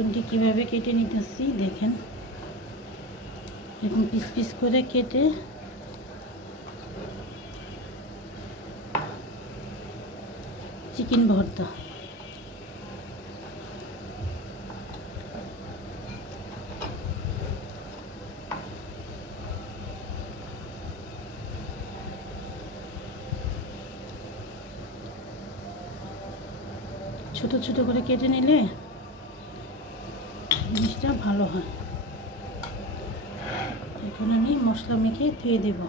চিকনটি কীভাবে কেটে নিতেছি, দেখেন। এরকম পিস পিস করে কেটে চিকেন ভর্তা। ছোট ছোট করে কেটে নিলে ভালো হয়। এখন আমি মশলা মেখে ধুয়ে দেব।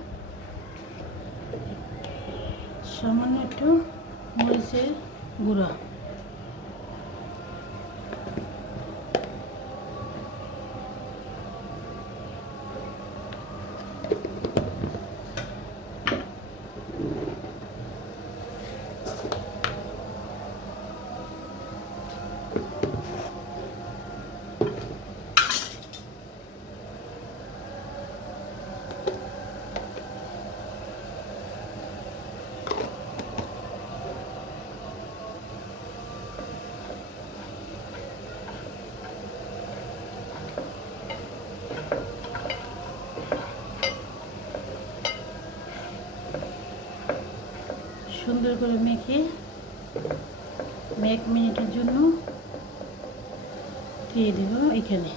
সামান্য একটু মরিচের গুঁড়া। সুন্দর করে মেখে এক মিনিটের জন্য দিয়ে দেব এখানে।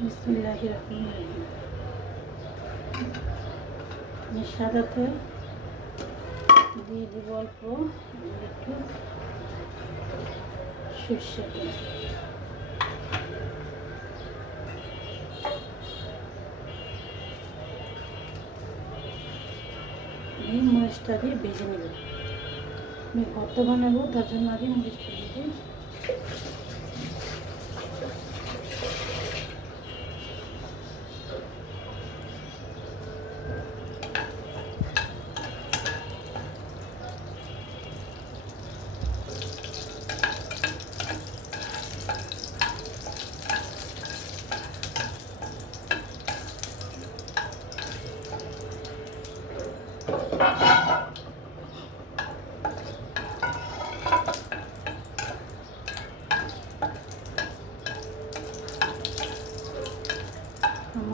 বিসমুল্লাহ রহমান আমি সাদা দিয়ে দিব অল্প একটু সর্ষে এই মরিচটা দিয়ে ভেজে নেব। আমি ভর্ত বানাবো, তার জন্য আগে মরিচটা দিয়ে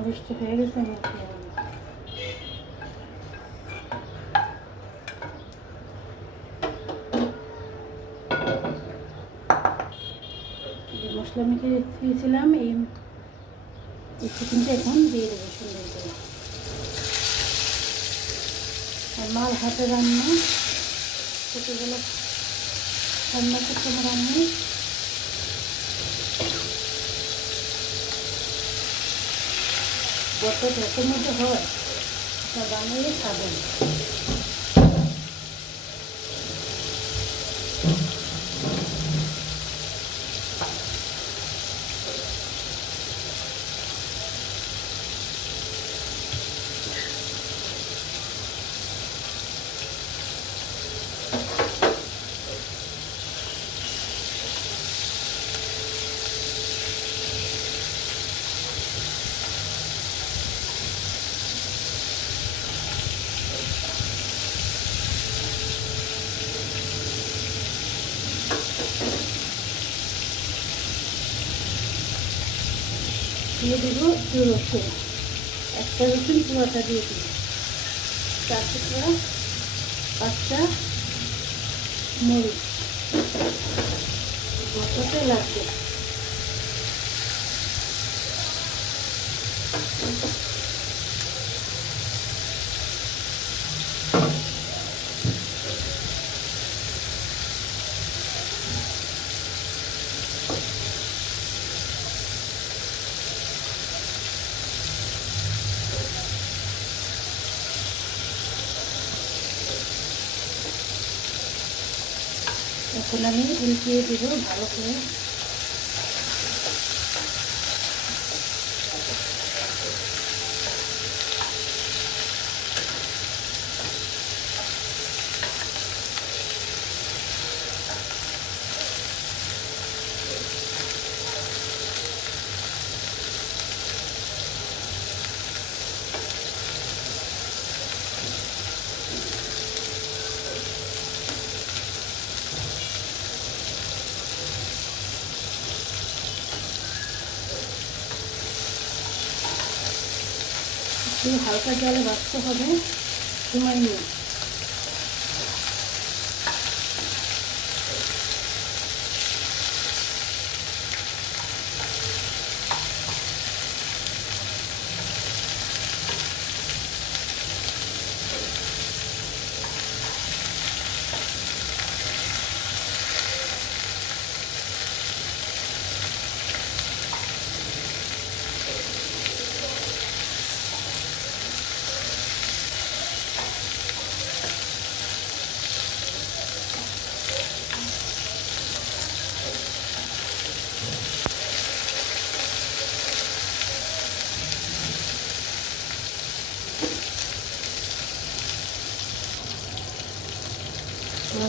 মরিচটা হয়ে গেছে আমি উঠিয়ে নেব। যে মশলা মেখে রেখেছিলাম এই এই চিকেনটা এখন দিয়ে দেবো সুন্দর করে আর মাল হাতে রান্না ছোটোবেলা রান্না করতাম রান্না কত যত মধ্যে হয় তা বানিয়ে খাবেন। দিয়ে দেব রসুন একটা রসুন পুরোটা দিয়ে দিব। চার টুকরা পাঁচটা মরিচ। মশলাতে লাগবে। এখন আমি উল্টিয়ে দেবো ভালো করে। হালকা জলে ভাজতে হবে। সময় নিয়ে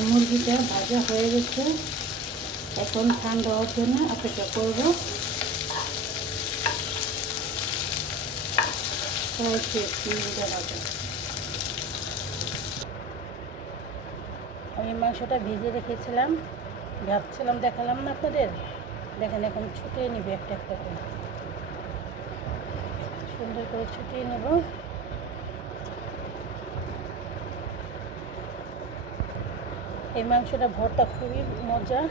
মুরগিটা ভাজা হয়ে গেছে। এখন ঠান্ডা হওয়ার জন্য অপেক্ষা করব। আমি মাংসটা ভিজে রেখেছিলাম। ভাবছিলাম দেখালাম না আপনাদের। দেখেন এখন ছুটিয়ে নিবে একটা একটা করে। সুন্দর করে ছুটিয়ে নেব। এই মাংসটা ভরটা খুবই মজা।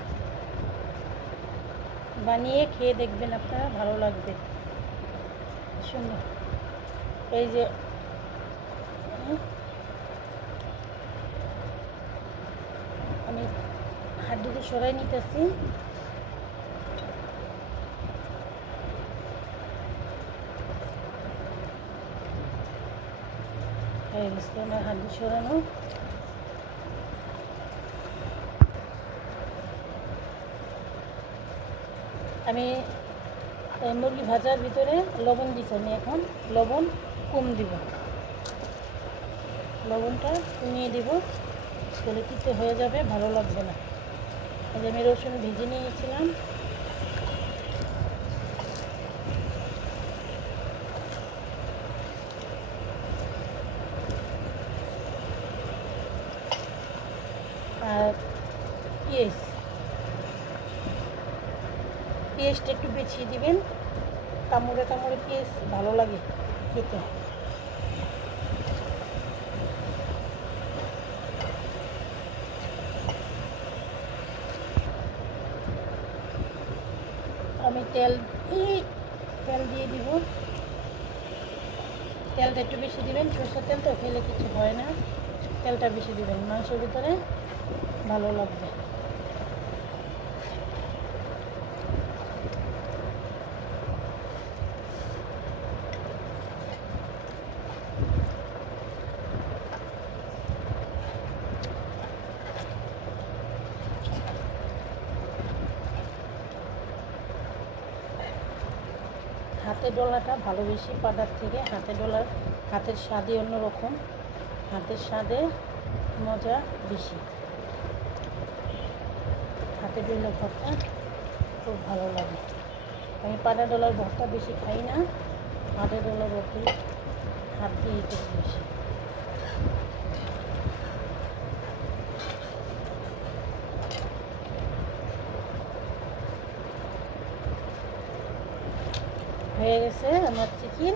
বানিয়ে খেয়ে দেখবেন আপনারা, ভালো লাগবে। সুন্দর। এই যে আমি হাড্ডিতে সরাই নিতেছি। হয়ে গেছে, আমার হাড্ডি সরানো। আমি মুরগি ভাজার ভিতরে লবণ দিছি আমি এখন। লবণ কম দিব। লবণটা কমিয়ে দিব। তাহলে তিতে হয়ে যাবে, ভালো লাগবে না। যে আমি রসুন ভেজে নিয়েছিলাম। আর পেঁয়াজ পেঁয়াজটা একটু বেছিয়ে দিবেন। কামড়ে কামড়ে পেঁয়াজ ভালো লাগে খেতে। আমি তেল তেল দিয়ে দিব। তেলটা একটু বেশি দিবেন, সরষের তেল তো খেলে কিছু হয় না। তেলটা বেশি দিবেন, মাংসের ভিতরে ভালো লাগবে। হাতে ডলাটা ভালোবেসি পাটার থেকে হাতে ডলার, হাতের স্বাদই অন্যরকম। হাতের স্বাদে মজা বেশি। হাতে ডোলার ভর্তা খুব ভালো লাগে। আমি পাটা ডোলার ভর্তা বেশি খাই না হাতে ডলার ভর্তি হাত দিয়ে বেশি। হয়ে গেছে আমার চিকেন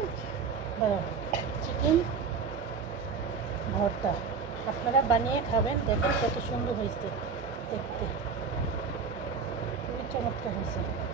চিকেন ভর্তা। আপনারা বানিয়ে খাবেন, দেখুন কত সুন্দর হয়েছে। দেখতে। খুবই চমৎকার হয়েছে।